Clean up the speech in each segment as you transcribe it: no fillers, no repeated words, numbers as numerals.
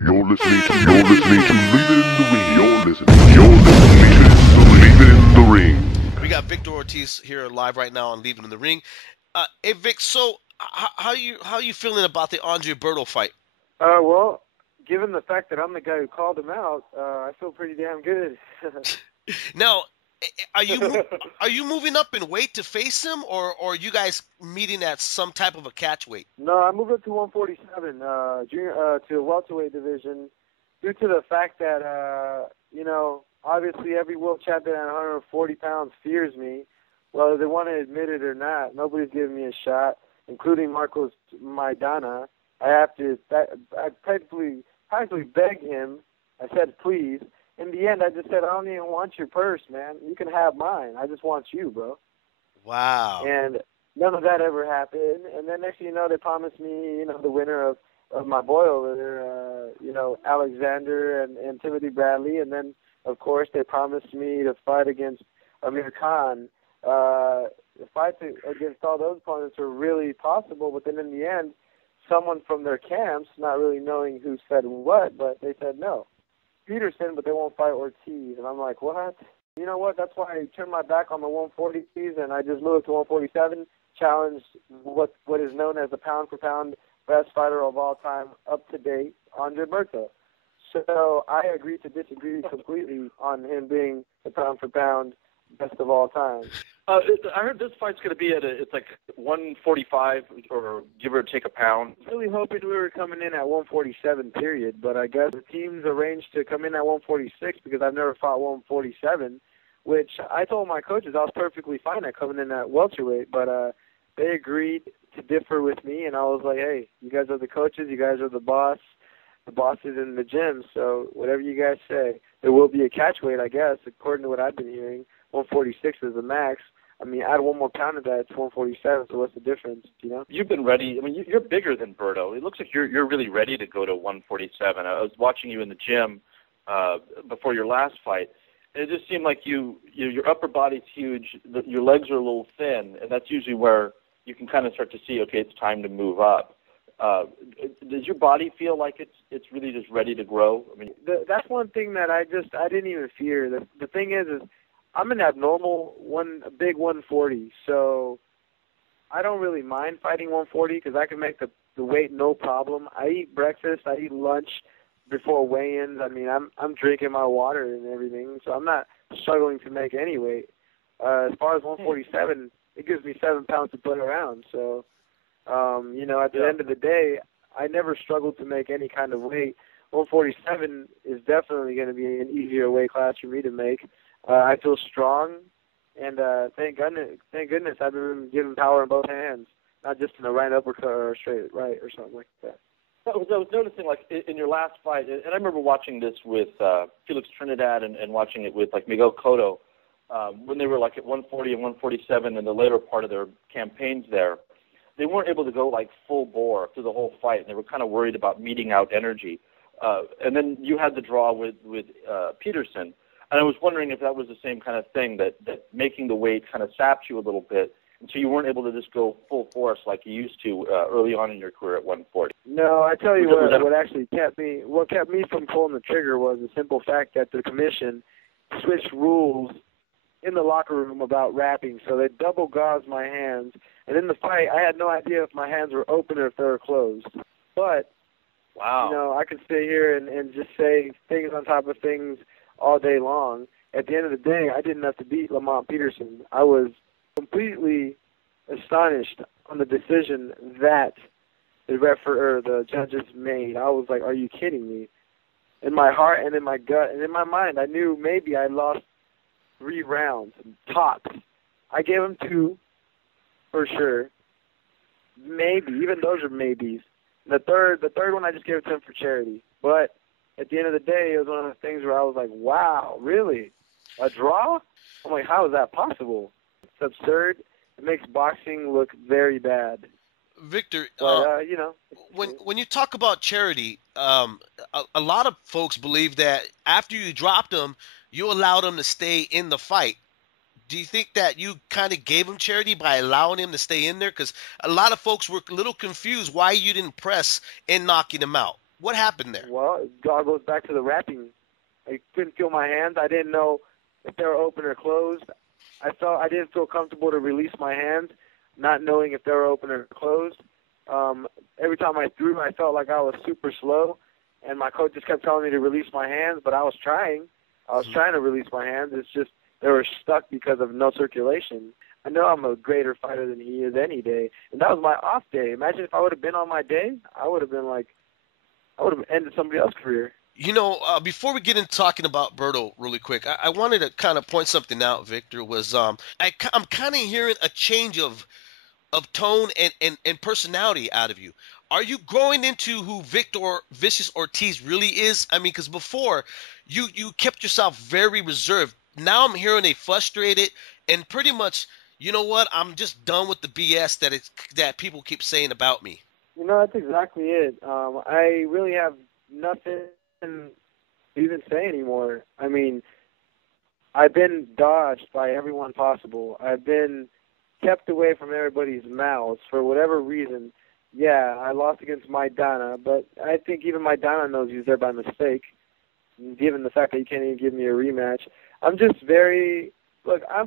You're listening to Leave It in the Ring. You're listening to Leave It in the Ring. We got Victor Ortiz here live right now on Leaving in the Ring. Hey Vic, so how you feeling about the Andre Berto fight? Well, given the fact that I'm the guy who called him out, I feel pretty damn good. Now, are you moving up in weight to face him, or are you guys meeting at some type of a catch weight? No, I moved up to 147, to a welterweight division, due to the fact that, obviously every world champion at 140 pounds fears me, whether they want to admit it or not. Nobody's giving me a shot, including Marcos Maidana. I practically begged him. I said, please. In the end, I just said, I don't even want your purse, man. You can have mine. I just want you, bro. Wow. And none of that ever happened. And then next thing you know, they promised me, the winner of my boy over there, Alexander and Timothy Bradley. And then, of course, they promised me to fight against Amir Khan. The fights against all those opponents were really possible, but then in the end, someone from their camps, not really knowing who said what, but they said no. Peterson, but they won't fight Ortiz. And I'm like, what? You know what? That's why I turned my back on the 140s and I just moved to 147, challenged what is known as the pound-for-pound best fighter of all time, up to date, Andre Berto. So I agreed to disagree completely on him being the pound-for-pound best of all time. I heard this fight's going to be it's like 145 or give or take a pound. Really hoping we were coming in at 147, period. But I guess the teams arranged to come in at 146 because I've never fought 147, which I told my coaches I was perfectly fine at coming in at welterweight. But they agreed to differ with me, and I was like, hey, you guys are the coaches, you guys are the boss. The boss is in the gym, so whatever you guys say. There will be a catchweight, I guess, according to what I've been hearing. 146 is the max. I mean, add one more pound to that, it's 147, so what's the difference, You've been ready. I mean, you're bigger than Berto. It looks like you're really ready to go to 147. I was watching you in the gym before your last fight, and it just seemed like your upper body's huge, your legs are a little thin, and that's usually where you can kind of start to see, okay, it's time to move up. Does your body feel like it's really just ready to grow? I mean, that's one thing that I didn't even fear. The thing is I'm an abnormal big 140, so I don't really mind fighting 140 because I can make the weight no problem. I eat breakfast, I eat lunch before weigh-ins. I mean, I'm drinking my water and everything, so I'm not struggling to make any weight. As far as 147, it gives me 7 pounds to put around. So, at the end of the day, I never struggled to make any kind of weight. 147 is definitely going to be an easier weight class for me to make. I feel strong, and thank goodness I've been given power in both hands, not just in a right uppercut or a straight right or something like that. I was noticing, like, in your last fight, and I remember watching this with Felix Trinidad and watching it with, like, Miguel Cotto, when they were, like, at 140 and 147 in the later part of their campaigns there. They weren't able to go, like, full bore through the whole fight, and they were kind of worried about meeting out energy. And then you had the draw with Peterson. And I was wondering if that was the same kind of thing, that making the weight kind of sapped you a little bit, and so you weren't able to just go full force like you used to early on in your career at 140. No, I tell you what kept me from pulling the trigger was the simple fact that the commission switched rules in the locker room about wrapping, so they double gauzed my hands. And in the fight, I had no idea if my hands were open or if they were closed. But, wow, I could sit here and just say things on top of things all day long. At the end of the day, I didn't have to beat Lamont Peterson. I was completely astonished on the decision that the judges made. I was like, are you kidding me? In my heart and in my gut and in my mind, I knew maybe I lost 3 rounds, tops. I gave him 2 for sure. Maybe, even those are maybes. The third one I just gave it to him for charity. But at the end of the day, it was one of the things where I was like, wow, really? A draw? I'm like, how is that possible? It's absurd. It makes boxing look very bad. Victor, But, when you talk about charity, a lot of folks believe that after you dropped him, you allowed him to stay in the fight. Do you think that you kind of gave him charity by allowing him to stay in there? Because a lot of folks were a little confused why you didn't press in knocking him out. What happened there? Well, it all goes back to the wrapping. I couldn't feel my hands. I didn't know if they were open or closed. I didn't feel comfortable to release my hands, not knowing if they were open or closed. Every time I threw, I felt like I was super slow, and my coach just kept telling me to release my hands, but I was trying. I was trying to release my hands. It's just they were stuck because of no circulation. I know I'm a greater fighter than he is any day, and that was my off day. Imagine if I would have been on my day, I would have ended somebody else's career. You know, before we get into talking about Berto really quick, I wanted to kind of point something out, Victor, was I'm kind of hearing a change of tone and personality out of you. Are you growing into who Victor Vicious Ortiz really is? I mean, because before, you kept yourself very reserved. Now I'm hearing a frustrated and pretty much, you know what, I'm just done with the BS that people keep saying about me. You know, that's exactly it. I really have nothing to even say anymore. I mean, I've been dodged by everyone possible. I've been kept away from everybody's mouths for whatever reason. Yeah, I lost against Maidana, but I think even Maidana knows he was there by mistake, given the fact that he can't even give me a rematch. I'm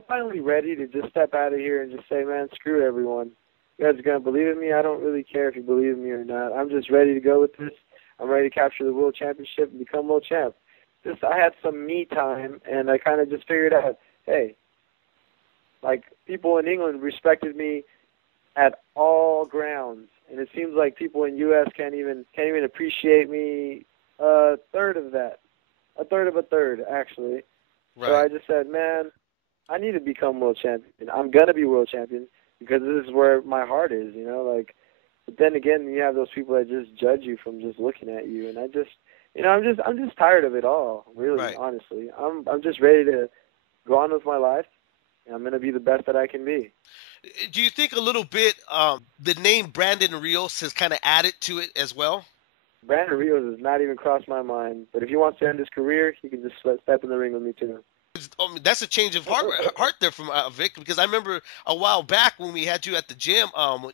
finally ready to just step out of here and just say, man, screw everyone. You guys are going to believe in me? I don't really care if you believe in me or not. I'm just ready to go with this. I'm ready to capture the world championship and become world champ. I had some me time, and I kind of just figured out, hey, like, people in England respected me at all grounds, and it seems like people in U.S. can't even appreciate me a third of that, a third, actually. Right. So I just said, man, I need to become world champion. I'm gonna be world champion because this is where my heart is, you know. Like, but then again, you have those people that just judge you from just looking at you, and I'm just tired of it all, really, Right. honestly. I'm just ready to go on with my life. And I'm going to be the best that I can be. Do you think a little bit the name Brandon Rios has kind of added to it as well? Brandon Rios has not even crossed my mind. But if he wants to end his career, he can just step in the ring with me too. That's a change of heart there from Vic, because I remember a while back when we had you at the gym,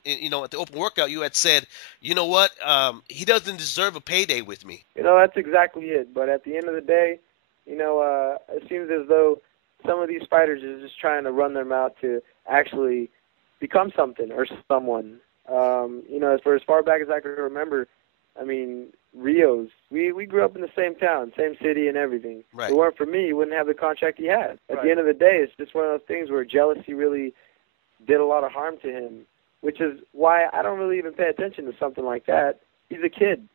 you know, at the open workout, you had said, you know what, he doesn't deserve a payday with me. You know, that's exactly it. But at the end of the day, you know, it seems as though some of these fighters are just trying to run their mouth to actually become something or someone. You know, for as far back as I can remember, I mean, Rios, we grew up in the same town, same city and everything. Right. If it weren't for me, he wouldn't have the contract he had. At Right. the end of the day, it's just one of those things where jealousy really did a lot of harm to him, which is why I don't really even pay attention to something like that. He's a kid.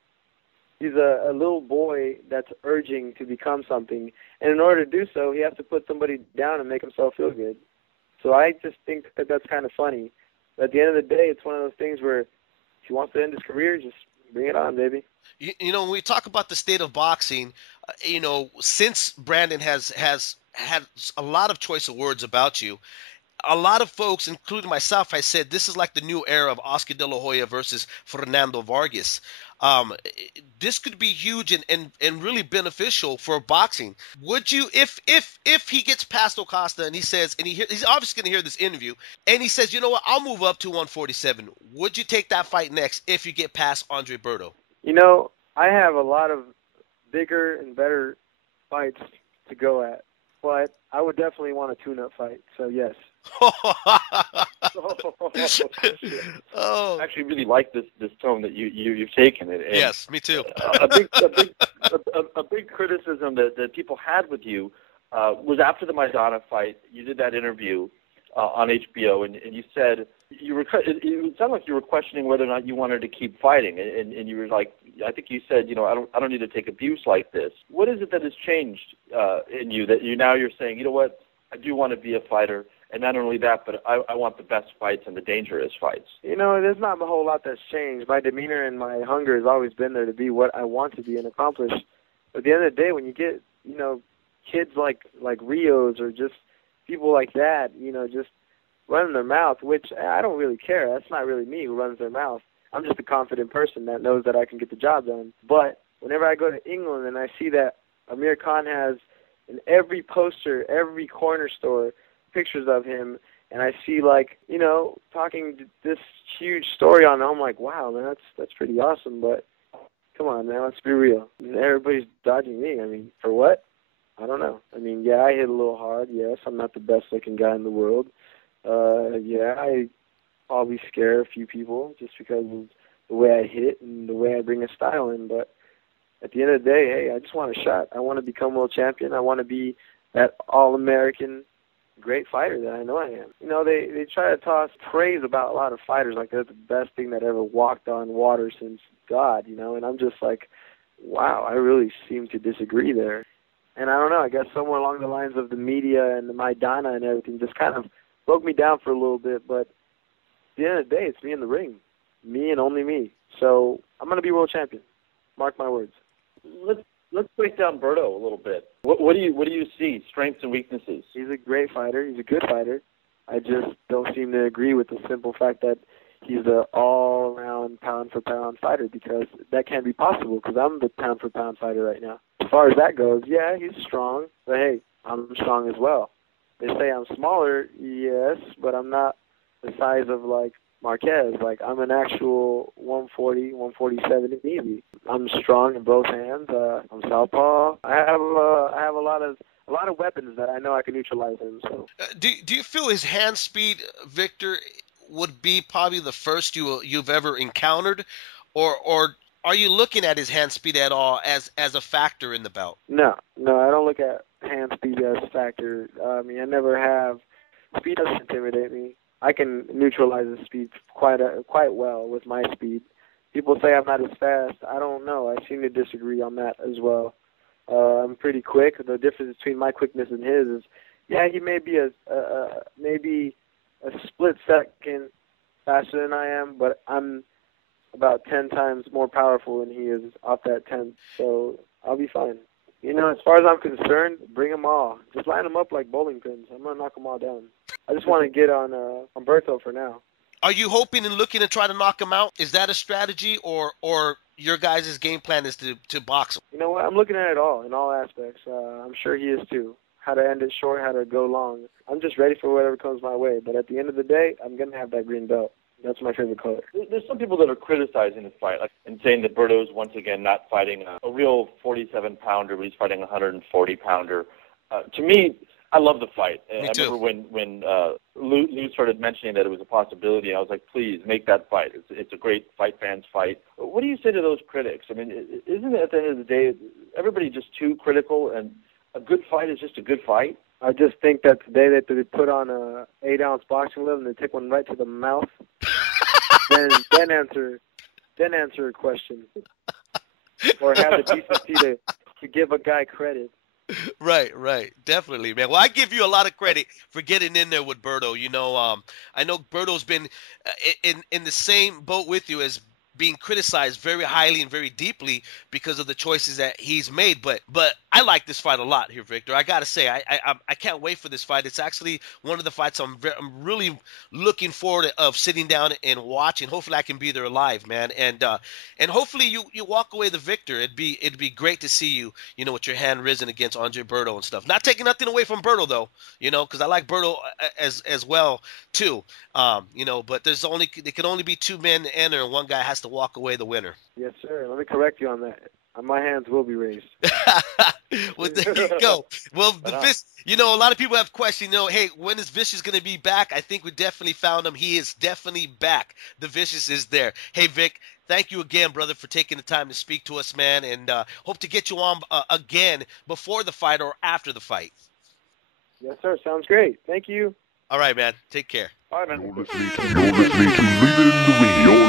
He's a little boy that's urging to become something. And in order to do so, he has to put somebody down and make himself feel good. So I just think that that's kind of funny. But at the end of the day, it's one of those things where if he wants to end his career, just bring it on, baby. You know, when we talk about the state of boxing, you know, since Brandon has had a lot of choice of words about you, a lot of folks, including myself, I said this is like the new era of Oscar De La Hoya versus Fernando Vargas. This could be huge and really beneficial for boxing. Would you, if he gets past Acosta and he says, and he's obviously going to hear this interview, and he says, you know what, I'll move up to 147. Would you take that fight next if you get past Andre Berto? You know, I have a lot of bigger and better fights to go at, but I would definitely want a tune-up fight, so yes. Oh, I actually really like this tone that you've taken it. And yes, me too. a big criticism that people had with you was after the Maidana fight. You did that interview on HBO, and you said it sounded like you were questioning whether or not you wanted to keep fighting, and you were like, I think you said, you know, I don't need to take abuse like this. What is it that has changed in you that you're saying, you know what, I do want to be a fighter? And not only that, but I want the best fights and the dangerous fights. You know, there's not a whole lot that's changed. My demeanor and my hunger has always been there to be what I want to be and accomplish. But at the end of the day, when you get, you know, kids like Rios or just people like that, you know, just running their mouth, which I don't really care. That's not really me who runs their mouth. I'm just a confident person that knows that I can get the job done. But whenever I go to England and I see that Amir Khan has in every poster, every corner store, pictures of him, and I see, like, you know, talking this huge story on him, I'm like, wow, man, that's pretty awesome. But Come on, man, let's be real. Everybody's dodging me. I mean, for what? I don't know. I mean, yeah, I hit a little hard. Yes, I'm not the best-looking guy in the world. Yeah, I probably scare a few people just because of the way I hit and the way I bring a style in. But at the end of the day, hey, I just want a shot. I want to become world champion. I want to be that all-American great fighter that I know I am. You know, they try to toss praise about a lot of fighters like they're the best thing that ever walked on water since God, you know, and I'm just like, wow, I really seem to disagree there. And I don't know, I guess somewhere along the lines of the media and the Maidana and everything just kind of broke me down for a little bit, but at the end of the day, it's me in the ring. Me and only me. So I'm going to be world champion. Mark my words. Let's break down Berto a little bit. What do you see? Strengths and weaknesses? He's a great fighter. He's a good fighter. I just don't seem to agree with the simple fact that he's an all-around pound-for-pound fighter, because that can't be possible, because I'm the pound-for-pound fighter right now. As far as that goes, yeah, he's strong, but hey, I'm strong as well. They say I'm smaller, yes, but I'm not the size of, like, Marquez. Like, I'm an actual 140, 147 easy. I'm strong in both hands. I'm southpaw. I have a lot of weapons that I know I can neutralize him. So, do you feel his hand speed, Victor, would be probably the first you've ever encountered, or are you looking at his hand speed at all as a factor in the bout? No, I don't look at hand speed as a factor. I mean, I never have. Speed doesn't intimidate me. I can neutralize his speed quite well with my speed. People say I'm not as fast. I don't know. I seem to disagree on that as well. I'm pretty quick. The difference between my quickness and his is, yeah, he may be maybe a split second faster than I am, but I'm about 10 times more powerful than he is off that 10. So I'll be fine. You know, as far as I'm concerned, bring them all. Just line them up like bowling pins. I'm going to knock them all down. I just want to get on Berto for now. Are you hoping and looking to try to knock him out? Is that a strategy, or your guys' game plan is to box him? You know what? I'm looking at it all, in all aspects. I'm sure he is too. How to end it short, how to go long. I'm just ready for whatever comes my way. But at the end of the day, I'm going to have that green belt. That's my favorite color. There's some people that are criticizing the fight, like, and saying that Berto's once again not fighting a real 47-pounder, but he's fighting a 140-pounder. To me, I love the fight. Me I too. remember when Lou started mentioning that it was a possibility, I was like, please, make that fight. It's a great fight fans fight. What do you say to those critics? I mean, isn't it at the end of the day, everybody just too critical, and a good fight is just a good fight? I just think that today that they put on a 8-ounce boxing glove and they take one right to the mouth, then answer a question, or have the decency to give a guy credit. Right, definitely, man. Well, I give you a lot of credit for getting in there with Berto. You know, I know Berto's been in the same boat with you as being criticized very highly and very deeply because of the choices that he's made. But I like this fight a lot here, Victor. I got to say, I can't wait for this fight. It's actually one of the fights I'm really looking forward of sitting down and watching. Hopefully I can be there live, man. And hopefully you walk away the victor. It'd be great to see you, you know, with your hand risen against Andre Berto and stuff. Not taking nothing away from Berto though, you know, because I like Berto as well too. You know, but there can only be two men enter, and one guy has to walk away the winner. Yes, sir. Let me correct you on that. My hands will be raised. Well, there you go. Well, you know, a lot of people have questioned, you know, hey, when is Vicious going to be back? I think we definitely found him. He is definitely back. The Vicious is there. Hey, Vic, thank you again, brother, for taking the time to speak to us, man, and hope to get you on again before the fight or after the fight. Yes, sir. Sounds great. Thank you. All right, man. Take care. All right, man. You're listening to Leave It in the Ring.